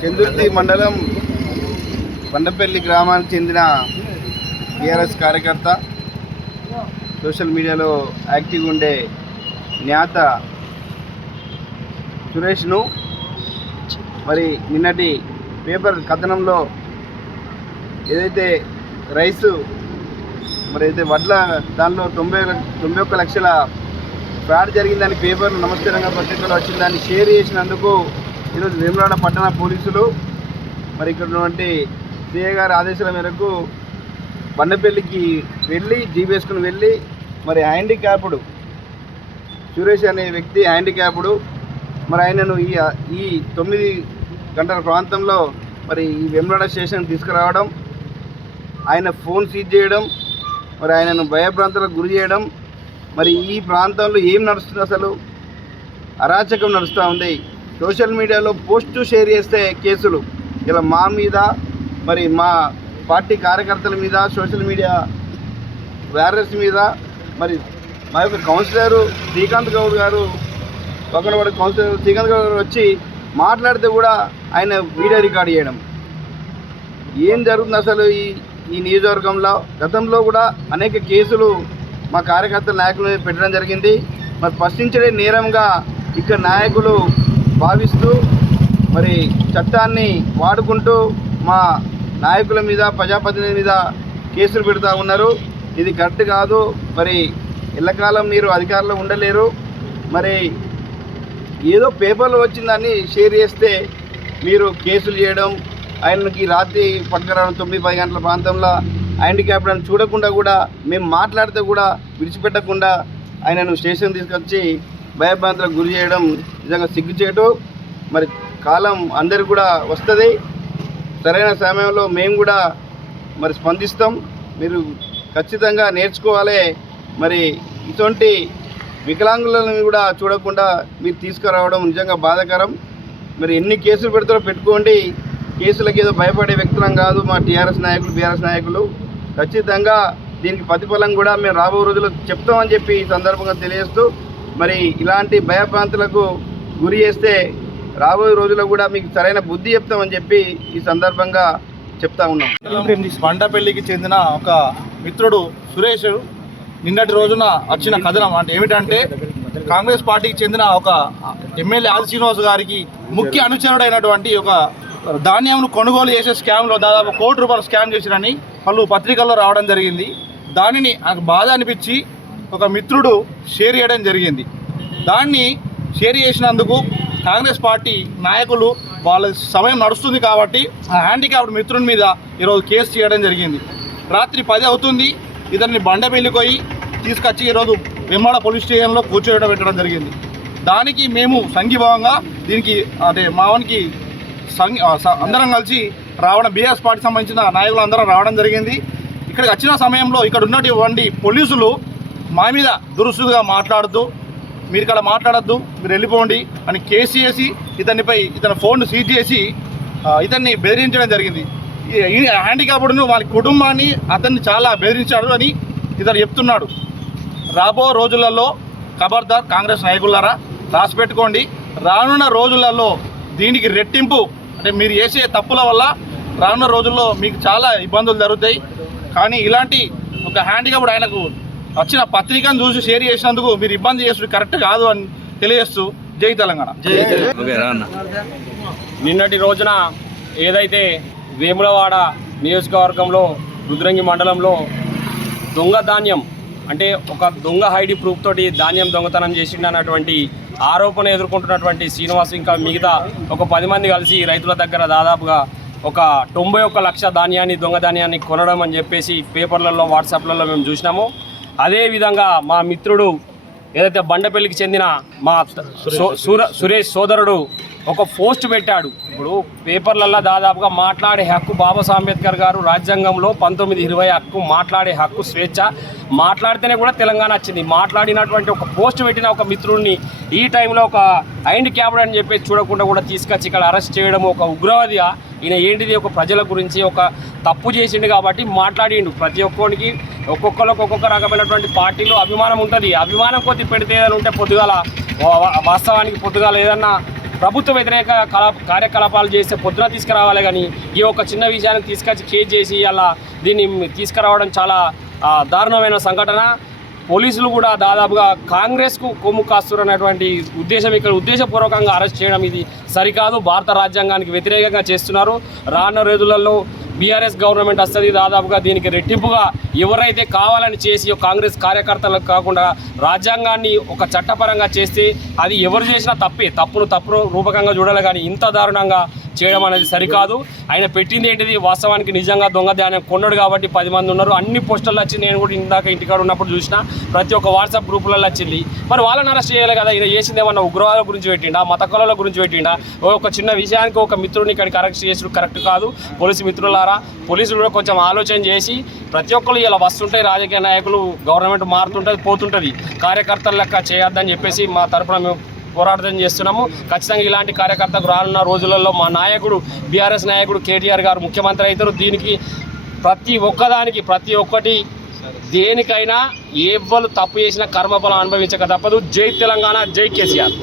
చందుర్తి మండలం బండపల్లి గ్రామానికి చెందిన టీఆర్ఎస్ కార్యకర్త, సోషల్ మీడియాలో యాక్టివ్గా ఉండే జ్ఞాత సురేష్ను మరి నిన్నటి పేపర్ కథనంలో ఏదైతే రైసు మరి అయితే వడ్ల దానిలో 91 లక్షల ఫ్రాడ్ జరిగిందని పేపర్లు నమస్తే రంగ పత్రికలో వచ్చిన దాన్ని షేర్ చేసినందుకు ఈరోజు వేములవాడ పట్టణ పోలీసులు మరి ఇక్కడ ఉన్నటువంటి సిఐ గారి ఆదేశాల మేరకు బండపల్లికి వెళ్ళి జీప్ వేసుకుని వెళ్ళి మరి హ్యాండిక్యాప్డ్ సురేష్ అనే వ్యక్తి హ్యాండిక్యాప్డ్ మరి ఆయనను ఈ 9 గంటల ప్రాంతంలో మరి ఈ వేములవాడ స్టేషన్ తీసుకురావడం, ఆయన ఫోన్ సీజ్ చేయడం, మరి ఆయనను భయభ్రాంతులకు గురి చేయడం, మరి ఈ ప్రాంతంలో ఏం నడుస్తుంది, అసలు అరాచకం నడుస్తూ ఉంది. సోషల్ మీడియాలో పోస్టు షేర్ చేస్తే కేసులు, ఇలా మా మీద మరి మా పార్టీ కార్యకర్తల మీద, సోషల్ మీడియా వారియర్స్ మీద, మరి మా యొక్క కౌన్సిలరు శ్రీకాంత్ గౌడ్ గారు, పక్కనపడి కౌన్సిలర్ శ్రీకాంత్ గౌడ్ గారు వచ్చి మాట్లాడితే కూడా ఆయన వీడియో రికార్డ్ చేయడం. ఏం జరుగుతుంది అసలు ఈ నియోజకవర్గంలో? గతంలో కూడా అనేక కేసులు మా కార్యకర్తల నాయకులు పెట్టడం జరిగింది. మరి ప్రశ్నించడే నేరంగా ఇక్కడ నాయకులు భావిస్తూ మరి చట్టాన్ని వాడుకుంటూ మా నాయకుల మీద, ప్రజాప్రతినిధుల మీద కేసులు పెడతా ఉన్నారు. ఇది కరెక్ట్ కాదు. మరి ఎల్లకాలం మీరు అధికారంలో ఉండలేరు. మరి ఏదో పేపర్లో వచ్చిందని షేర్ చేస్తే మీరు కేసులు చేయడం, ఆయనకి రాత్రి పట్టుకురావడం 9-10 గంటల ప్రాంతంలో హ్యాండిక్యాప్డ్ అని చూడకుండా కూడా మేము మాట్లాడితే కూడా విడిచిపెట్టకుండా ఆయనను స్టేషన్ తీసుకొచ్చి భయభ్రాంతులకు గురి చేయడం నిజంగా సిగ్గుచేటు. మరి కాలం అందరికి కూడా వస్తుంది. సరైన సమయంలో మేము కూడా మరి స్పందిస్తాం. మీరు ఖచ్చితంగా నేర్చుకోవాలి. మరి ఇటువంటి వికలాంగులను కూడా చూడకుండా మీరు తీసుకురావడం నిజంగా బాధాకరం. మరి ఎన్ని కేసులు పెడతారో పెట్టుకోండి. కేసులకు ఏదో భయపడే వ్యక్తులం కాదు మా టీఆర్ఎస్ నాయకులు, బీఆర్ఎస్ నాయకులు. ఖచ్చితంగా దీనికి ప్రతిఫలం కూడా మేము రాబో రోజుల్లో చెప్తామని చెప్పి ఈ సందర్భంగా తెలియజేస్తూ, మరి ఇలాంటి భయభ్రాంతులకు గురి చేస్తే రాబోయే రోజుల్లో కూడా మీకు సరైన బుద్ధి చెప్తామని చెప్పి ఈ సందర్భంగా చెప్తా ఉన్నాం. బండపల్లికి చెందిన ఒక మిత్రుడు సురేష్ నిన్నటి రోజున వచ్చిన కథనం అంటే ఏమిటంటే, కాంగ్రెస్ పార్టీకి చెందిన ఒక ఎమ్మెల్యే ఆది శ్రీనివాస్ గారికి ముఖ్య అనుచరుడైనటువంటి ఒక ధాన్యంను కొనుగోలు చేసే స్కామ్లో దాదాపు 1 కోటి రూపాయలు స్కామ్ చేసిరని పలు పత్రికల్లో రావడం జరిగింది. దానిని నాకు బాధ అనిపించి ఒక మిత్రుడు షేర్ చేయడం జరిగింది. దాన్ని షేర్ చేసినందుకు కాంగ్రెస్ పార్టీ నాయకులు వాళ్ళ సమయం నడుస్తుంది కాబట్టి ఆ హ్యాండిక్యాప్డ్ మిత్రుని మీద ఈరోజు కేసు చేయడం జరిగింది. రాత్రి 10 అవుతుంది. ఇతన్ని బండపల్లికి పోయి తీసుకొచ్చి ఈరోజు వేములవాడ పోలీస్ స్టేషన్లో కూర్చోబెట్టడం పెట్టడం జరిగింది. దానికి మేము సంఘీభావంగా దీనికి మావానికి అందరం కలిసి రావడం, బీఆర్ఎస్ పార్టీ సంబంధించిన నాయకులు అందరం రావడం జరిగింది. ఇక్కడికి వచ్చిన సమయంలో ఇక్కడ ఉన్నటువంటి పోలీసులు మా మీద దురుసుగా మాట్లాడుతూ, మీరు ఇక్కడ మాట్లాడద్దు, మీరు వెళ్ళిపోండి అని కేసు చేసి ఇతని ఫోన్ సీజ్ చేసి ఇతన్ని బెదిరించడం జరిగింది. ఈ హ్యాండిక్యాప్డ్ను వాళ్ళ కుటుంబాన్ని అతన్ని చాలా బెదిరించాడు అని ఇతను చెప్తున్నాడు. రాబో రోజులలో ఖబర్దార్ కాంగ్రెస్ నాయకులారా, రాసి పెట్టుకోండి. రానున్న రోజులలో దీనికి రెట్టింపు, అంటే మీరు చేసే తప్పుల వల్ల రానున్న రోజుల్లో మీకు చాలా ఇబ్బందులు జరుగుతాయి. కానీ ఇలాంటి ఒక హ్యాండిక్యాప్డ్ ఆయనకు వచ్చిన పత్రికను చూసి షేర్ చేసినందుకు మీరు ఇబ్బంది చేసుడు కరెక్ట్ కాదు అని తెలియజేస్తూ జై తెలంగాణ. నిన్నటి రోజున ఏదైతే వేములవాడ నియోజకవర్గంలో రుద్రంగి మండలంలో దొంగ ధాన్యం, అంటే ఒక దొంగ ఐడి ప్రూఫ్ తోటి ధాన్యం దొంగతనం చేసిండన్నటువంటి ఆరోపణ ఎదుర్కొంటున్నటువంటి శ్రీనివాస్ ఇంకా మిగతా ఒక 10 మంది కలిసి రైతుల దగ్గర దాదాపుగా ఒక 91 లక్ష ధాన్యాన్ని, దొంగ ధాన్యాన్ని కొనడం అని చెప్పేసి పేపర్లలో, వాట్సాప్లలో మేము చూసినాము. అదేవిధంగా మా మిత్రుడు ఏదైతే బండపల్లికి చెందిన మా సురేష్ సోదరుడు ఒక పోస్ట్ పెట్టాడు. ఇప్పుడు పేపర్లలో దాదాపుగా మాట్లాడే హక్కు, బాబాసాహెబ్ అంబేద్కర్ గారు రాజ్యాంగంలో 1920 హక్కు, మాట్లాడే హక్కు, స్వేచ్ఛ, మాట్లాడితేనే కూడా తెలంగాణ వచ్చింది. మాట్లాడినటువంటి ఒక పోస్ట్ పెట్టిన ఒక మిత్రుడిని ఈ టైంలో ఒక హ్యాండిక్యాప్డ్ అని చెప్పి చూడకుండా కూడా తీసుకొచ్చి ఇక్కడ అరెస్ట్ చేయడం ఒక ఉగ్రవాదిగా. ఈయన ఏంటిది, ఒక ప్రజల గురించి ఒక తప్పు చేసిండు కాబట్టి మాట్లాడిండు. ప్రతి ఒక్కరికి ఒక్కొక్కరికి ఒక్కొక్క రకమైనటువంటి పార్టీలో అభిమానం ఉంటుంది. అభిమానం కొద్ది పెడితే ఏదైనా ఉంటే పొద్దుగాల వాస్తవానికి పొద్దుగాల ఏదన్నా ప్రభుత్వ వ్యతిరేక కార్యకలాపాలు చేస్తే పొద్దున తీసుకురావాలి, కానీ ఈ ఒక చిన్న విషయానికి తీసుకొచ్చి కేసు చేసి అలా దీన్ని తీసుకురావడం చాలా దారుణమైన సంఘటన. పోలీసులు కూడా దాదాపుగా కాంగ్రెస్కు కొమ్ము కాస్తున్నటువంటి ఉద్దేశపూర్వకంగా అరెస్ట్ చేయడం ఇది సరికాదు. భారత రాజ్యాంగానికి వ్యతిరేకంగా చేస్తున్నారు. రానున్న రోజులలో బీఆర్ఎస్ గవర్నమెంట్ వస్తుంది. దాదాపుగా దీనికి రెట్టింపుగా ఎవరైతే కావాలని చేసి కాంగ్రెస్ కార్యకర్తలకు కాకుండా రాజ్యాంగాన్ని ఒక చట్టపరంగా చేస్తే అది ఎవరు చేసినా తప్పు రూపకంగా చూడాలి, కానీ ఇంత దారుణంగా చేయడం అనేది సరికాదు. ఆయన పెట్టింది ఏంటిది, వాస్తవానికి నిజంగా దొంగ ధాన్యం కొన్నాడు కాబట్టి 10 మంది ఉన్నారు. అన్ని పోస్టర్లు వచ్చి నేను కూడా ఇందాక ఇంటికాడ ఉన్నప్పుడు చూసిన, ప్రతి ఒక్క వాట్సాప్ గ్రూపులలో వచ్చింది. మరి వాళ్ళని అరెస్ట్ చేయాలి కదా. ఈయన చేసింది ఏమన్నా ఉగ్రవాదుల గురించి పెట్టిండా, మత కులాల గురించి పెట్టిండా? ఒక చిన్న విషయానికి ఒక మిత్రుడిని ఇక్కడికి అరెస్ట్ చేసుడు కరెక్ట్ కాదు. పోలీసు మిత్రులారా, పోలీసులు కూడా కొంచెం ఆలోచన చేసి, ప్రతి ఒక్కరు ఇలా వస్తుంటాయి రాజకీయ నాయకులు, గవర్నమెంట్ మారుతుంటుంది పోతుంటుంది, కార్యకర్తల లెక్క చేయొద్దని చెప్పేసి మా తరఫున మేము పోరాటం చేస్తున్నాము. ఖచ్చితంగా ఇలాంటి కార్యకర్తకు రానున్న రోజులలో మా నాయకుడు బీఆర్ఎస్ నాయకుడు కేటీఆర్ గారు ముఖ్యమంత్రి అవుతారు. దీనికి ప్రతి ఒక్కటి దేనికైనా ఎవ్వరు తప్పు చేసినా కర్మఫలం అనుభవించక తప్పదు. జై తెలంగాణ, జై కేసీఆర్.